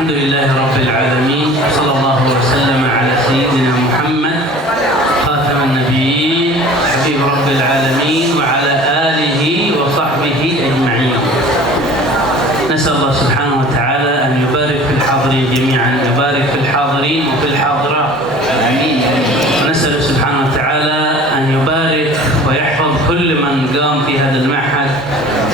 الحمد لله رب العالمين، صلى الله وسلم على سيدنا محمد خاتم النبيين حبيب رب العالمين وعلى آله وصحبه أجمعين. نسأل الله سبحانه وتعالى أن يبارك في الحاضرين جميعا، يبارك في الحاضرين وفي الحاضرات، آمين. ونسأل سبحانه وتعالى أن يبارك ويحفظ كل من قام في هذا المعهد،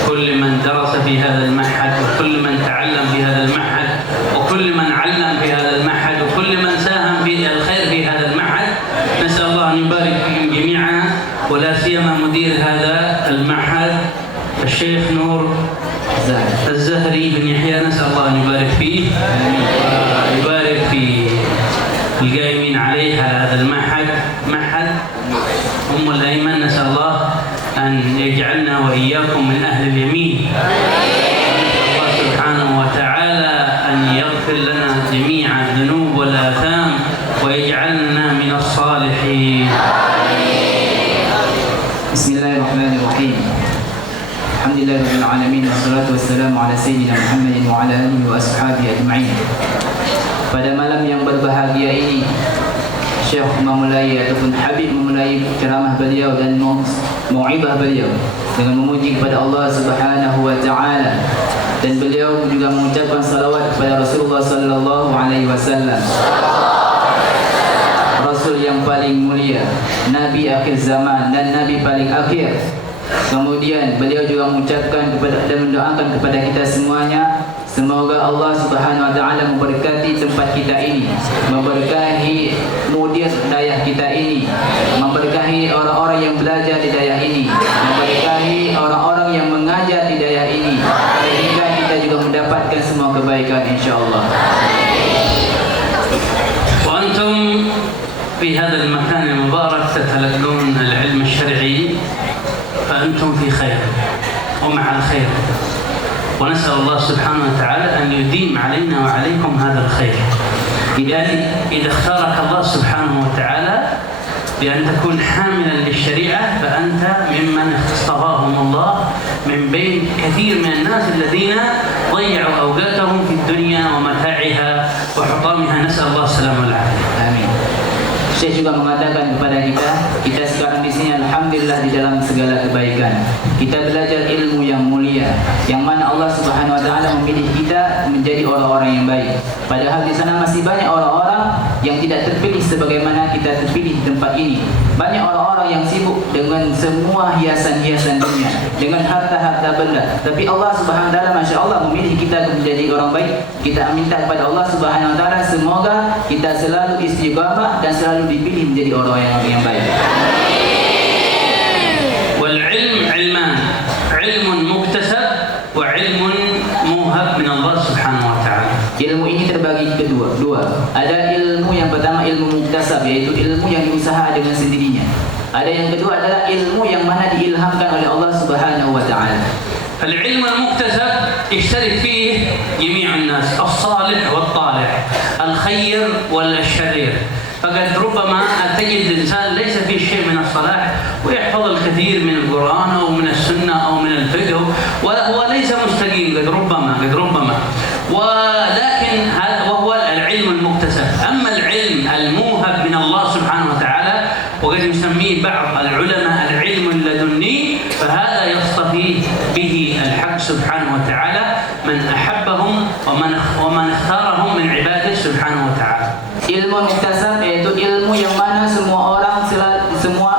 كل من درس في هذا المعهد، وكل من تعلم في هذا المعهد، وكل من علم في هذا المعهد، وكل من ساهم في الخير في هذا المعهد. نسأل الله أن يبارك فيهم جميعا، ولا سيما مدير هذا المعهد الشيخ نور الزهري بن يحيى، نسأل الله أن يبارك فيه ويبارك في القائمين عليه على هذا المعهد، معهد أم الأيمن. نسأل الله أن يجعلنا وإياكم من أهل اليمين. نسأل الله سبحانه وتعالى أن يغفر لنا جميع الذنوب والآثام ويجعلنا من الصالحين. بسم الله الرحمن الرحيم. الحمد لله رب العالمين، والصلاة والسلام على سيدنا Muhammad وعلى آله وأصحابه أجمعين. Pada malam yang berbahagia ini, Syekh memulai ataupun Habib memulai ceramah beliau dan mau'ibah beliau dengan memuji kepada Allah Subhanahu wa taala, dan beliau juga mengucapkan salawat kepada Rasulullah sallallahu alaihi wasallam, Rasul yang paling mulia, Nabi akhir zaman dan Nabi paling akhir. Kemudian beliau juga mengucapkan kepada dan mendoakan kepada kita semuanya, semoga Allah Subhanahu wa taala memberkati tempat kita ini, memberkahi mudir dayah kita ini, memberkahi orang-orang yang belajar di dayah ini, memberkahi orang-orang yang mengajar di dayah ini, sehingga kita juga mendapatkan semua kebaikan insya-Allah. Wa antum fi hadha al-makan al-mubarak tatalaqun al-ilm al-shar'i, فأنتم في خير ومع الخير، ونسأل الله سبحانه وتعالى أن يديم علينا وعليكم هذا الخير. إذا اختارك الله سبحانه وتعالى بأن تكون حاملا للشريعة فأنت ممن اصطفاهم الله من بين كثير من الناس الذين ضيعوا أوقاتهم في الدنيا ومتاعها وحطامها. نسأل الله السلامة والعافية. آمين. Syekh juga mengatakan kepada kita sekarang di sini alhamdulillah di dalam segala kebaikan. Kita belajar ilmu yang mulia, yang mana Allah Subhanahu wa taala memilih kita menjadi orang-orang yang baik. Padahal di sana masih banyak orang-orang yang tidak terpilih sebagaimana kita terpilih di tempat ini. Banyak orang-orang yang sibuk dengan semua hiasan-hiasan dunia, dengan harta-harta benda. Tapi Allah Subhanahu wa taala masya-Allah memilih kita menjadi orang baik. Kita minta kepada Allah Subhanahu wa taala semoga kita selalu istiqamah dan selalu dipilih menjadi orang yang baik. Wal ilm ilman, ilmun muktasab wa ilmun muhab min Allah Subhanahu wa taala. Ilmu ini terbagi dua. Ada ilmu yang pertama ilmu muktasab, yaitu ilmu yang diusaha dengan sendirinya. Ada yang kedua adalah ilmu yang mana diilhamkan oleh Allah Subhanahu wa taala. العلم المكتسب يشترك فيه جميع الناس، الصالح والطالح، الخير والشرير. فقد ربما تجد الإنسان ليس فيه شيء من الصلاح ويحفظ الكثير من القرآن أو من السنة أو من الفقه وهو ليس مستقيم قد ربما ولكن هذا وهو العلم المكتسب. أما العلم الموهب من الله سبحانه وتعالى وقد يسميه بعض العلماء العلم اللدني، فهذا يصطفي به الحق سبحانه وتعالى من أحبهم ومن اختارهم من عباده سبحانه وتعالى. Ilmu muktasab yaitu ilmu yang mana semua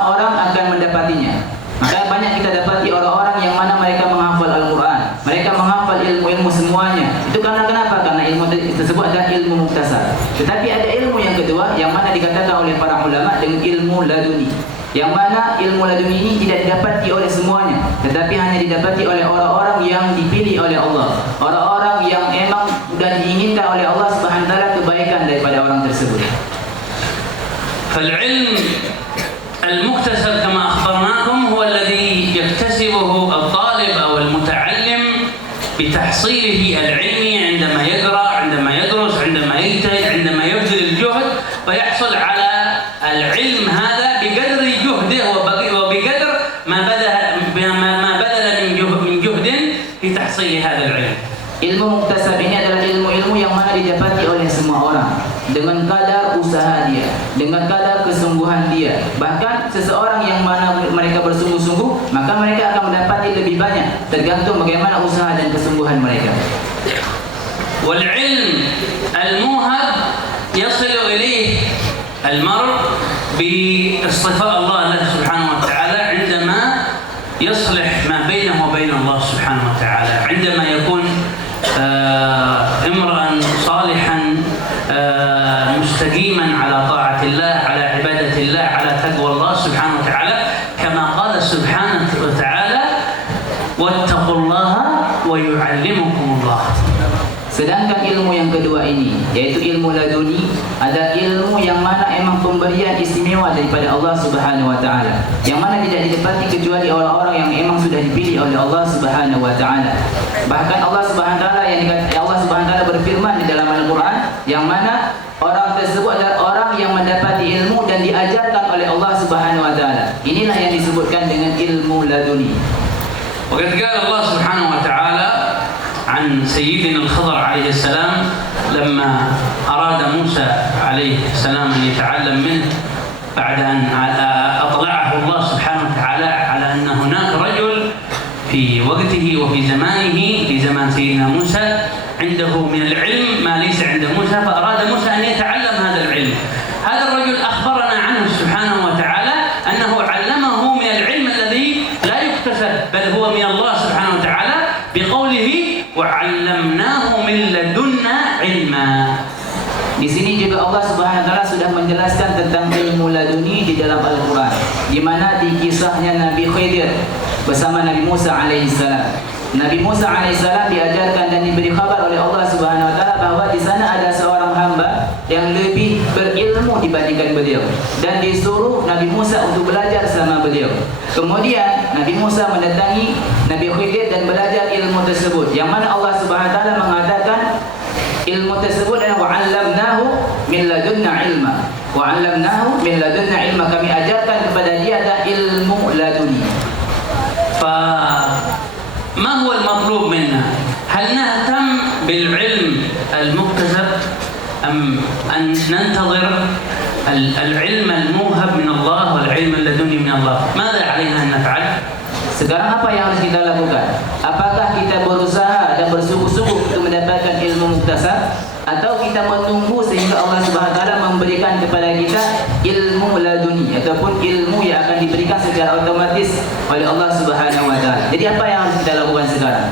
orang akan mendapatinya. Maka banyak kita dapati orang-orang yang mana mereka menghafal Al-Quran, mereka menghafal ilmu-ilmu semuanya. Itu karena kenapa? Karena ilmu tersebut adalah ilmu muktasab. Tetapi ada ilmu yang kedua yang mana dikatakan oleh para ulama dengan ilmu laduni, yang mana ilmu laduni ini tidak didapati oleh semuanya, tetapi hanya didapati oleh orang-orang yang dipilih oleh Allah, orang-orang yang memang sudah diinginkan oleh Allah Subhanahu wa taala kebaikan daripada orang tersebut. فالعلم المكتسب كما أخبرناكم هو الذي يكتسبه الطالب أو المتعلم بتحصيله العلمي عندما يقرأ، عندما يدرس، عندما يجتهد، عندما يبذل الجهد ويحصل على العلم هذا بقدر جهده وبقدر ما بذل من جهد في تحصيل هذا العلم. Ilmu muktasab ini adalah ilmu-ilmu yang mana didapati oleh semua orang dengan kadar usaha dia, dengan kadar kesungguhan dia. Bahkan seseorang yang mana mereka bersungguh-sungguh, maka mereka akan mendapati lebih banyak, tergantung bagaimana usaha dan kesungguhan mereka. والعلم الموهب يصل إليه المرء باصطفاء الله له سبحانه وتعالى عندما يصلح ما بينه وبين الله سبحانه وتعالى، عندما يكون امرأ صالحا مستقيما على طاعة الله، على عبادة الله، على تقوى الله سبحانه وتعالى، كما قال سبحانه وتعالى واتقوا الله ويعلمكم الله. Sedangkan ilmu yang kedua ini, yaitu ilmu laduni, ada ilmu yang mana emang pemberian istimewa daripada Allah Subhanahu wa taala, yang mana tidak didapati kecuali orang-orang yang emang sudah dipilih oleh Allah Subhanahu wa taala. Bahkan Allah Subhanahu wa taala Allah Subhanahu wa taala berfirman di dalam Al-Qur'an, yang mana orang tersebut adalah orang yang mendapati ilmu dan diajarkan oleh Allah Subhanahu wa taala. Inilah yang disebutkan dengan ilmu laduni. وقد قال الله سبحانه وتعالى عن سيدنا الخضر عليه السلام لما أراد موسى عليه السلام أن يتعلم منه بعد أن أطلعه الله سبحانه وتعالى على أن هناك رجل في وقته وفي زمانه، في زمان سيدنا موسى، عنده من العلم ما ليس عند موسى، فأراد موسى أن يتعلم هذا العلم. هذا الرجل أخبرنا عنه سبحانه وتعالى أنه علمه من العلم الذي لا يكتسب، بل هو من الله سبحانه وتعالى بقوله وعلمناه من لدنا علما. Di sini juga Allah Subhanahu wa taala sudah menjelaskan tentang ilmu laduni di dalam Al-Qur'an, di mana di kisahnya Nabi Khidir bersama Nabi Musa alaihissalam. Nabi Musa alaihissalam diajarkan dan diberi kabar oleh Allah Subhanahu wa taala bahwa di sana ada seorang hamba yang lebih berilmu dibandingkan beliau, dan disuruh Nabi Musa untuk belajar sama beliau. Kemudian Nabi Musa mendatangi Nabi Khidir dan belajar ilmu tersebut, yang mana Allah Subhanahu wa taala mengatakan ilmu tersebut adalah wa'allamnahu min ladunna ilma. Wa'allamnahu min ladunna ilma, kami ajarkan kepada dia ada ilmu laduni. فما هو المطلوب منا؟ هل نهتم بالعلم المكتسب أم أن ننتظر العلم الموهب من الله والعلم اللدني من الله؟ ماذا علينا أن نفعل؟ Sekarang apa yang harus kita lakukan? Apakah kita berusaha dan bersungguh-sungguh untuk mendapatkan ilmu muktasab, atau kita menunggu sehingga Allah Subhanahu wa taala memberikan kepada kita ilmu laduni ataupun ilmu yang akan diberikan secara otomatis oleh Allah Subhanahu wa taala? Jadi apa yang harus kita lakukan sekarang?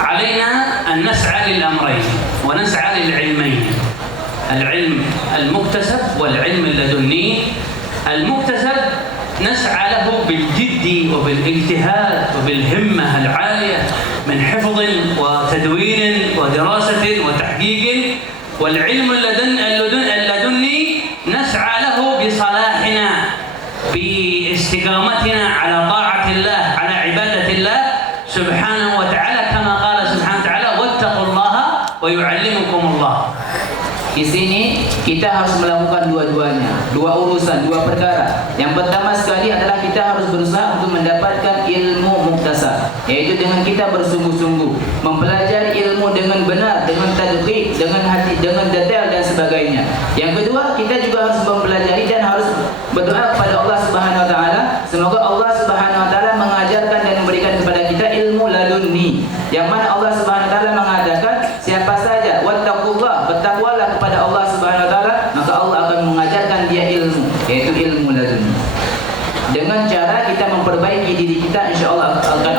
علينا أن نسعى للأمرين ونسعى للعلمين، العلم المكتسب والعلم اللدني. المكتسب نسعى له بالجد وبالاجتهاد وبالهمة العالية من حفظ وتدوين ودراسة وتحقيق، والعلم اللدني نسعى له بصلاحنا، باستقامتنا على طاعة الله، على عبادة الله سبحانه وتعالى، كما قال سبحانه وتعالى واتقوا الله ويعلمكم الله. Di sini kita harus melakukan dua-duanya, dua urusan, dua perkara. Yang pertama sekali adalah kita harus berusaha untuk mendapatkan ilmu muktasab, yaitu dengan kita bersungguh-sungguh mempelajari ilmu dengan benar, dengan tadqiq, dengan hati, dengan detail dan sebagainya. Yang kedua, kita juga harus mempelajari dan harus berdoa kepada Allah Subhanahu wa taala, semoga Allah Subhanahu wa taala mengajarkan dan memberikan kepada kita ilmu laduni, yang mana Allah Subhanahu wa taala mengatakan siapa saja wattaqullah, bertakwalah kepada Allah Subhanahu wa taala, maka Allah akan mengajarkan dia ilmu, yaitu ilmu laduni. Dengan cara kita memperbaiki diri kita, insyaallah akan